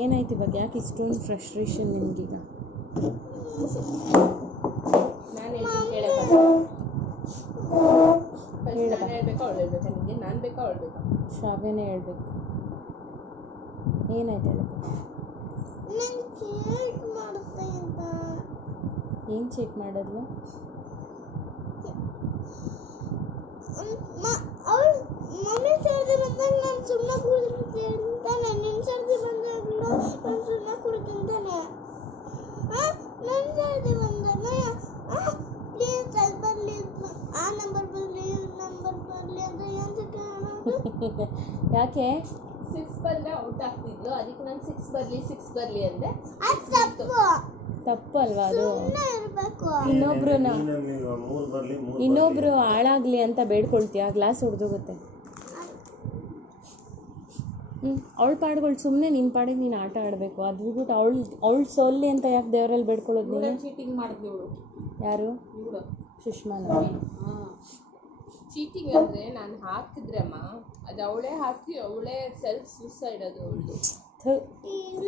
ಏನಾಯ್ತು ಇವಾಗ? ಯಾಕೆ ಇಷ್ಟೊಂದು ಫ್ರಸ್ಟ್ರೇಷನ್ ನಿಮಗೀಗ? ನಾನು ಹೇಳ್ತೀನಿ ನಾನು ಹೇಳ್ಬೇಕಾ ಅವಳು ಹೇಳ್ಬೇಕಾ? ನಿಮಗೆ ನಾನು ಬೇಕಾ ಅವಳು ಬೇಕಾ? ಶ್ರಾವ್ಯನೇ ಹೇಳ್ಬೇಕು. ಏನಾಯ್ತು ಹೇಳಪ್ಪ? ಏನು ಚೆಕ್ ಮಾಡಿದ್ಲು? ಮಮ್ಮಿ ಸರ್ದಿ ಬಂದಾಗ ನಾನು ಸುಮ್ಮನೆ ಕುಡಿತಿಂತಾನೆ, ನಿನ್ನ ಸರ್ದಿ ಬಂದಾಗಲೂ ನಾನು ಸುಮ್ಮನೆ ಕುಡಿತಿಂತಾನೆ. ನನ್ನ ಸರ್ದಿ ಬಂದಾಗ ಪ್ಲೀಸ್ ಸ್ವಲ್ಪ ಬರಲಿ, ಆ ನಂಬರ್ ಬರಲಿ ಅಂತ ಏನಕ್ಕೆ ಹೇಳೋದು? ಯಾಕೆ 6 ಬಂದರೆ ಔಟ್ ಆಗ್ತಿದ್ಲು, ಅದಕ್ಕೆ ನಾನು 6 ಬರಲಿ ಅಂದೆ. ಅದು ತಪ್ಪು ಅಲ್ವಾ ಅದು? ಇರಬೇಕು. ಇನ್ನೊಬ್ರು ಹಾಳಾಗ್ಲಿ ಅಂತ ಬೇಡ್ಕೊಳ್ತೀಯ? ಗ್ಲಾಸ್ ಹೊಡೆದೋಗುತ್ತೆ. ಅವಳ ಪಾಡ್ಗಳು ಸುಮ್ಮನೆ ನಿನ್ನ ಪಾಡಿಗೆ ನೀನು ಆಟ ಆಡಬೇಕು. ಅದು ಬಿಟ್ಬಿಟ್ಟು ಅವಳು ಸೋಲ್ಲಿ ಅಂತ ಯಾಕೆ ದೇವರಲ್ಲಿ ಬೇಡ್ಕೊಳ್ಳೋದು ನೀನು? ಚೀಟಿಂಗ್ ಮಾಡಿದ್ಲು ಇವಳು. ಯಾರು? ಇವಳು ಸುಷ್ಮಾನ. ಚೀಟಿಂಗ್ ಅಂದರೆ ನಾನು ಹಾಕಿದ್ರೆ ಅಮ್ಮ, ಅದು ಅವಳೇ ಹಾಕಿ ಅವಳೇ ಸೆಲ್ಫ್ ಸೂಸೈಡ್ ಅದು ಅವಳದು. ಇಲ್ಲ